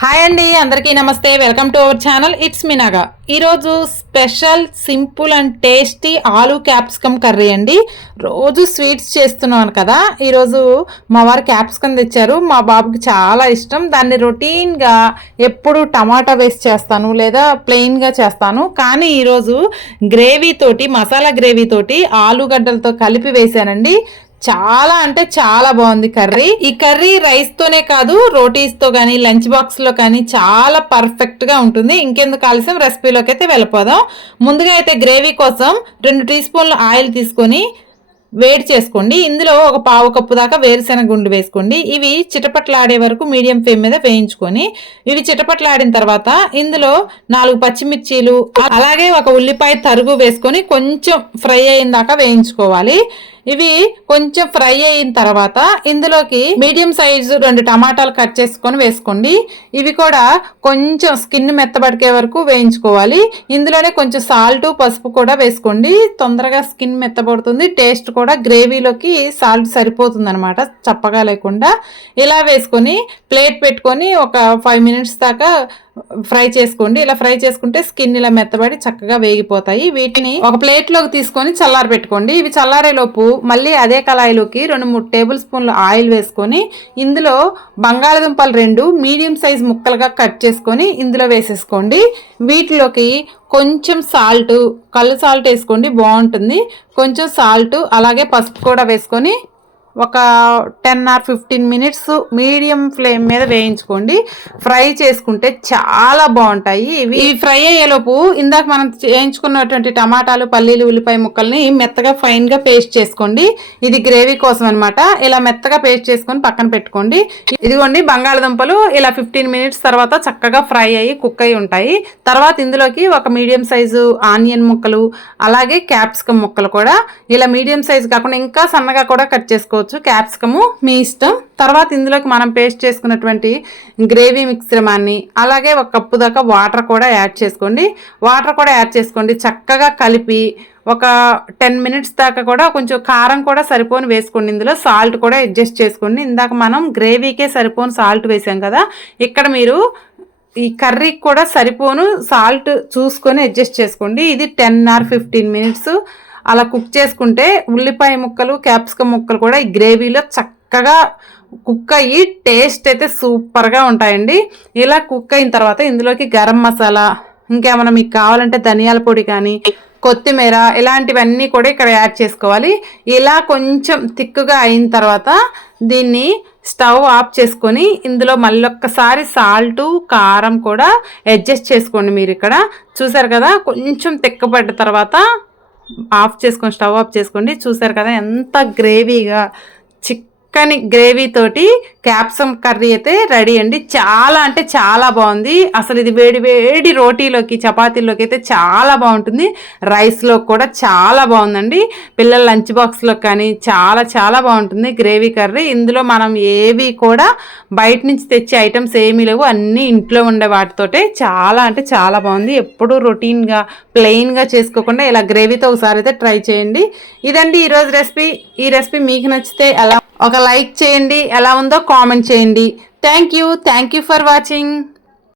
Hi అండి అందరికీ నమస్తే. Welcome to our channel. It's మినాగా. ఈరోజు special simple and tasty aloo capsicum curry అండి. రోజు స్వీట్స్ చేస్తున్నాను కదా. ఈరోజు మా వారు క్యాప్సికమ్ తెచ్చారు. మా బాబుకి చాలా ఇష్టం. దాన్ని రొటీన్గా ఎప్పుడు టమాటా వేసి చేస్తాను లేదా ప్లెయిన్గా చేస్తాను. కానీ ఈరోజు గ్రేవీ తోటి మసాలా గ్రేవీ తోటి ఆలుగడ్డలతో కలిపి వేశానండి. చాలా అంటే చాలా బాగుంది కర్రీ. ఈ కర్రీ రైస్ తోనే కాదు రోటీస్తో కానీ లంచ్ బాక్స్లో కానీ చాలా పర్ఫెక్ట్గా ఉంటుంది. ఇంకెందుకు ఆలస్యం? రెసిపీలోకి అయితే వెళ్ళిపోదాం. ముందుగా అయితే గ్రేవీ కోసం రెండు టీ స్పూన్లు ఆయిల్ తీసుకొని వేడి చేసుకోండి. ఇందులో ఒక పావు కప్పు దాకా వేరుశెనగ గుండు వేసుకోండి. ఇవి చిటపట్లాడే వరకు మీడియం ఫ్లేమ్ మీద వేయించుకొని ఇవి చిటపట్లాడిన తర్వాత ఇందులో నాలుగు పచ్చిమిర్చీలు అలాగే ఒక ఉల్లిపాయ తరుగు వేసుకొని కొంచెం ఫ్రై అయిన దాకా వేయించుకోవాలి. ఇవి కొంచెం ఫ్రై అయిన తర్వాత ఇందులోకి మీడియం సైజు రెండు టమాటాలు కట్ చేసుకొని వేసుకోండి. ఇవి కూడా కొంచెం స్కిన్ మెత్తబడికే వరకు వేయించుకోవాలి. ఇందులోనే కొంచెం సాల్ట్ పసుపు కూడా వేసుకోండి. తొందరగా స్కిన్ మెత్తబడుతుంది. టేస్ట్ కూడా గ్రేవీలోకి సాల్ట్ సరిపోతుంది అనమాట చప్పగా లేకుండా. ఇలా వేసుకొని ప్లేట్ పెట్టుకొని ఒక ఫైవ్ మినిట్స్ దాకా ఫ్రై చేసుకోండి. ఇలా ఫ్రై చేసుకుంటే స్కిన్ ఇలా మెత్తబడి చక్కగా వేగిపోతాయి. వీటిని ఒక ప్లేట్లోకి తీసుకొని చల్లారి పెట్టుకోండి. ఇవి చల్లారేలోపు మళ్ళీ అదే కళాయిలోకి రెండు మూడు టేబుల్ స్పూన్లు ఆయిల్ వేసుకొని ఇందులో బంగాళదుంపలు రెండు మీడియం సైజ్ ముక్కలుగా కట్ చేసుకొని ఇందులో వేసేసుకోండి. వీటిలోకి కొంచెం సాల్ట్ కళ్ళు సాల్ట్ వేసుకోండి. బాగుంటుంది. కొంచెం సాల్ట్ అలాగే పసుపు కూడా వేసుకొని ఒక ten or fifteen minutes medium flame మీద వేయించుకోండి. ఫ్రై చేసుకుంటే చాలా బాగుంటాయి. ఇవి ఫ్రై అయ్యేలోపు ఇందాక మనం వేయించుకున్నటువంటి టమాటాలు పల్లీలు ఉల్లిపాయ ముక్కల్ని మెత్తగా ఫైన్గా పేస్ట్ చేసుకోండి. ఇది గ్రేవీ కోసం అనమాట ఇలా మెత్తగా పేస్ట్ చేసుకొని పక్కన పెట్టుకోండి. ఇదిగోండి బంగాళదుంపలు ఇలా ఫిఫ్టీన్ మినిట్స్ తర్వాత చక్కగా ఫ్రై అయ్యి కుక్ అయి ఉంటాయి. తర్వాత ఇందులోకి ఒక మీడియం సైజు ఆనియన్ ముక్కలు అలాగే క్యాప్సికమ్ ముక్కలు కూడా. ఇలా మీడియం సైజు కాకుండా ఇంకా సన్నగా కూడా కట్ చేసుకోవచ్చు. క్యాప్సికము మీ ఇష్టం. తర్వాత ఇందులోకి మనం పేస్ట్ చేసుకున్నటువంటి గ్రేవీ మిశ్రమాన్ని అలాగే ఒక కప్పు దాకా వాటర్ కూడా యాడ్ చేసుకోండి. వాటర్ కూడా యాడ్ చేసుకోండి. చక్కగా కలిపి ఒక టెన్ మినిట్స్ దాకా కూడా కొంచెం కారం కూడా సరిపోని వేసుకోండి. ఇందులో సాల్ట్ కూడా అడ్జస్ట్ చేసుకోండి. ఇందాక మనం గ్రేవీకే సరిపోని సాల్ట్ వేసాం కదా ఇక్కడ మీరు ఈ కర్రీకి కూడా సరిపోను సాల్ట్ చూసుకొని అడ్జస్ట్ చేసుకోండి. ఇది టెన్ ఆర్ ఫిఫ్టీన్ మినిట్స్. అలా కుక్ చేసుకుంటే ఉల్లిపాయ ముక్కలు క్యాప్సికమ్ ముక్కలు కూడా ఈ గ్రేవీలో చక్కగా కుక్ అయ్యి టేస్ట్ అయితే సూపర్గా ఉంటాయండి. ఇలా కుక్ అయిన తర్వాత ఇందులోకి గరం మసాలా ఇంకేమైనా మీకు కావాలంటే ధనియాల పొడి కానీ కొత్తిమీర ఇలాంటివన్నీ కూడా ఇక్కడ యాడ్ చేసుకోవాలి. ఇలా కొంచెం తిక్కుగా అయిన తర్వాత దీన్ని స్టవ్ ఆఫ్ చేసుకొని ఇందులో మళ్ళొక్కసారి సాల్టు కారం కూడా అడ్జస్ట్ చేసుకోండి మీరు ఇక్కడ. చూసారు కదా? కొంచెం తిక్కబడ్డ తర్వాత ఆఫ్ చేసుకొని స్టవ్ ఆఫ్ చేసుకోండి. చూసారు కదా ఎంత గ్రేవీగా చిక్ చక్కని గ్రేవీ తోటి క్యాప్సమ్ కర్రీ అయితే రెడీ అండి. చాలా అంటే చాలా బాగుంది. అసలు ఇది వేడి వేడి రోటీలోకి చపాతీలోకి అయితే చాలా బాగుంటుంది. రైస్లో కూడా చాలా బాగుందండి. పిల్లల లంచ్ బాక్స్లో కానీ చాలా చాలా బాగుంటుంది గ్రేవీ కర్రీ. ఇందులో మనం ఏవి కూడా బయట నుంచి తెచ్చే ఐటమ్స్ ఏమీ లేవు. అన్నీ ఇంట్లో ఉండే వాటితోటే చాలా అంటే చాలా బాగుంది. ఎప్పుడూ రొటీన్గా ప్లెయిన్గా చేసుకోకుండా ఇలా గ్రేవీతో ఒకసారి అయితే ట్రై చేయండి. ఇదండి ఈరోజు రెసిపీ. ఈ రెసిపీ మీకు నచ్చితే ఎలా ఒక లైక్ చేయండి ఎలా ఉందో కామెంట్ చేయండి. Thank you thank you for watching